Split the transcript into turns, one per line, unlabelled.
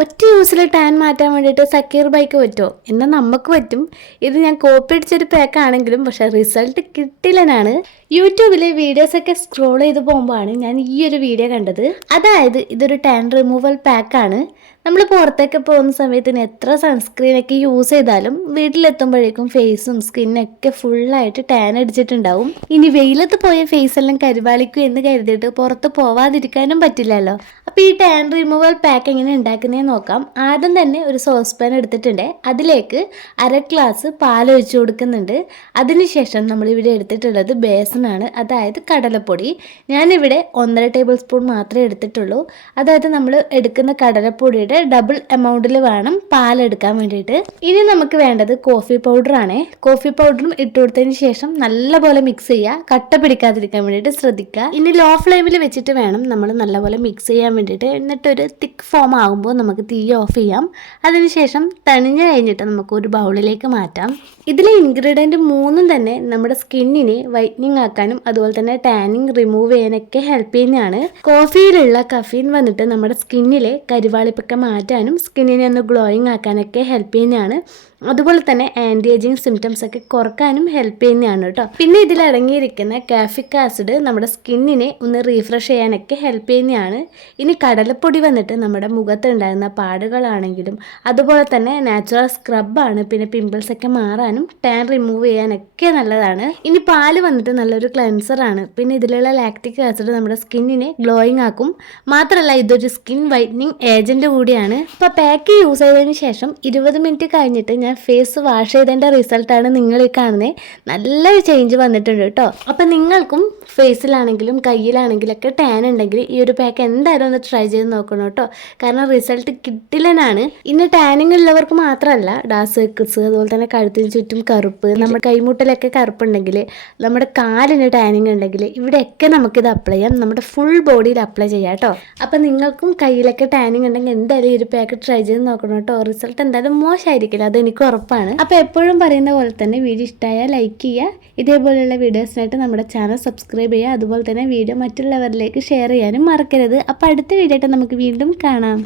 ഒറ്റ യൂസിൽ ടാൻ മാറ്റാൻ വേണ്ടിയിട്ട് സക്കീർ ബൈക്ക് പറ്റുമോ? എന്നാൽ നമുക്ക് പറ്റും. ഇത് ഞാൻ കോപ്പി അടിച്ചൊരു പാക്ക് ആണെങ്കിലും പക്ഷെ റിസൾട്ട് കിട്ടില്ലെന്നാണ്. യൂട്യൂബിലെ വീഡിയോസൊക്കെ സ്ക്രോൾ ചെയ്ത് പോകുമ്പോഴാണ് ഞാൻ ഈ ഒരു വീഡിയോ കണ്ടത്. അതായത് ഇതൊരു ടാൻ റിമൂവൽ പാക്കാണ് നമ്മൾ പുറത്തൊക്കെ പോകുന്ന സമയത്തിന് എത്ര സൺസ്ക്രീൻ ഒക്കെ യൂസ് ചെയ്താലും വീട്ടിലെത്തുമ്പോഴേക്കും ഫേസും സ്കിന്നൊക്കെ ഫുള്ളായിട്ട് ടാൻ അടിച്ചിട്ടുണ്ടാവും. ഇനി വെയിലത്ത് പോയ ഫേസ് എല്ലാം കരുവാളിക്കും എന്ന് കരുതിയിട്ട് പുറത്ത് പോവാതിരിക്കാനും പറ്റില്ലല്ലോ. അപ്പോൾ ഈ ടാൻ റിമൂവൽ പാക്ക് എങ്ങനെ ഉണ്ടാക്കുന്നതെന്ന് നോക്കാം. ആദ്യം തന്നെ ഒരു സോസ് പാൻ എടുത്തിട്ടുണ്ട്. അതിലേക്ക് അര ഗ്ലാസ് പാൽ ഒഴിച്ചു കൊടുക്കുന്നുണ്ട്. അതിനുശേഷം നമ്മളിവിടെ എടുത്തിട്ടുള്ളത് ബേസനാണ് അതായത് കടലപ്പൊടി. ഞാനിവിടെ ഒന്നര ടേബിൾ സ്പൂൺ മാത്രമേ എടുത്തിട്ടുള്ളൂ. അതായത് നമ്മൾ എടുക്കുന്ന കടലപ്പൊടിയുടെ ഡബിൾ എമൗണ്ടിൽ വേണം പാലെടുക്കാൻ വേണ്ടിയിട്ട്. ഇനി നമുക്ക് വേണ്ടത് കോഫി പൗഡറാണ് കോഫി പൗഡറും ഇട്ട് കൊടുത്തതിന് ശേഷം നല്ലപോലെ മിക്സ് ചെയ്യുക. കട്ട പിടിക്കാതിരിക്കാൻ വേണ്ടിയിട്ട് ശ്രദ്ധിക്കുക. ഇനി ലോ ഫ്ലെയിമിൽ വെച്ചിട്ട് വേണം നമ്മൾ നല്ലപോലെ മിക്സ് ചെയ്യാൻ വേണ്ടിയിട്ട്. എന്നിട്ടൊരു തിക്ക് ഫോം ആകുമ്പോൾ നമുക്ക് തീ ഓഫ് ചെയ്യാം. അതിനുശേഷം തണിഞ്ഞു കഴിഞ്ഞിട്ട് നമുക്ക് ഒരു ബൗളിലേക്ക് മാറ്റാം. ഇതിലെ ഇൻഗ്രീഡിയന്റ് മൂന്നും തന്നെ നമ്മുടെ സ്കിന്നിനെ വൈറ്റനിങ് ആക്കാനും അതുപോലെ തന്നെ ടാനിങ് റിമൂവ് ചെയ്യാനൊക്കെ ഹെൽപ്പ് ചെയ്യുന്നതാണ്. കോഫിയിലുള്ള കഫീൻ വന്നിട്ട് നമ്മുടെ സ്കിന്നിലെ കരിവാളിപ്പൊക്കെ മാറ്റാനും സ്കിന്നിനെ ഒന്ന് ഗ്ലോയിങ് ആക്കാനൊക്കെ ഹെൽപ്പ് ചെയ്യുന്നതാണ്. അതുപോലെ തന്നെ ആന്റി ഏജിങ് സിംറ്റംസ് ഒക്കെ കുറക്കാനും ഹെൽപ്പ് ചെയ്യുന്നതാണ് കേട്ടോ. പിന്നെ ഇതിൽ അടങ്ങിയിരിക്കുന്ന കാഫിക് ആസിഡ് നമ്മുടെ സ്കിന്നിനെ ഒന്ന് റീഫ്രഷ് ചെയ്യാനൊക്കെ ഹെൽപ്പ് ചെയ്യുന്നതാണ്. ഇനി കടലപ്പൊടി വന്നിട്ട് നമ്മുടെ മുഖത്ത് ഉണ്ടാകുന്ന പാടുകളാണെങ്കിലും അതുപോലെ തന്നെ നാച്ചുറൽ സ്ക്രബാണ് പിന്നെ പിമ്പിൾസ് ഒക്കെ മാറാനും ടാൻ റിമൂവ് ചെയ്യാനൊക്കെ നല്ലതാണ്. ഇനി പാൽ വന്നിട്ട് നല്ലൊരു ക്ലെൻസർ ആണ്. പിന്നെ ഇതിലുള്ള ലാക്റ്റിക് ആസിഡ് നമ്മുടെ സ്കിന്നിനെ ഗ്ലോയിങ് ആക്കും. മാത്രമല്ല ഇതൊരു സ്കിൻ വൈറ്റനിങ് ഏജന്റ് കൂടിയാണ്. അപ്പോൾ പാക്ക് യൂസ് ചെയ്തതിന് ശേഷം ഇരുപത് മിനിറ്റ് കഴിഞ്ഞിട്ട് ഞാൻ ഫേസ് വാഷ് ചെയ്തതിന്റെ റിസൾട്ടാണ് നിങ്ങൾ ഈ കാണുന്നത് നല്ലൊരു ചേഞ്ച് വന്നിട്ടുണ്ട് കേട്ടോ. അപ്പം നിങ്ങൾക്കും ഫേസിലാണെങ്കിലും കയ്യിലാണെങ്കിലും ഒക്കെ ടാൻ ഉണ്ടെങ്കിൽ ഈ ഒരു പാക്ക് എന്തായാലും ഒന്ന് ട്രൈ ചെയ്ത് നോക്കണം കേട്ടോ. കാരണം റിസൾട്ട് കിട്ടില്ലെന്നാണ്. ഇന്ന് ടാനിങ് ഉള്ളവർക്ക് മാത്രമല്ല ഡാർക്ക് സർക്കിൾസ് അതുപോലെ തന്നെ കഴുത്തിന് ചുറ്റും കറുപ്പ് നമ്മുടെ കൈമുട്ടലൊക്കെ കറുപ്പുണ്ടെങ്കിൽ നമ്മുടെ കാലിന് ടാനിങ് ഉണ്ടെങ്കിൽ ഇവിടെയൊക്കെ നമുക്കിത് അപ്ലൈ ചെയ്യാം. നമ്മുടെ ഫുൾ ബോഡിയിൽ അപ്ലൈ ചെയ്യാം കേട്ടോ. അപ്പം നിങ്ങൾക്കും കയ്യിലൊക്കെ ടാനിങ് ഉണ്ടെങ്കിൽ എന്തായാലും ഈ ഒരു പാക്ക് ട്രൈ ചെയ്ത് നോക്കണം കേട്ടോ. റിസൾട്ട് എന്തായാലും മോശമായിരിക്കില്ല. അതെനിക്ക് ഉറപ്പാണ്. അപ്പോൾ എപ്പോഴും പറയുന്ന പോലെ തന്നെ വീഡിയോ ഇഷ്ടമായാൽ ലൈക്ക് ചെയ്യുക ഇതേപോലെയുള്ള വീഡിയോസിനായിട്ട് നമ്മുടെ ചാനൽ സബ്സ്ക്രൈബ് ചെയ്യുക അതുപോലെ തന്നെ വീഡിയോ മറ്റുള്ളവരിലേക്ക് ഷെയർ ചെയ്യാനും മറക്കരുത്. അപ്പോൾ അടുത്ത വീഡിയോ ആയിട്ട് നമുക്ക് വീണ്ടും കാണാം.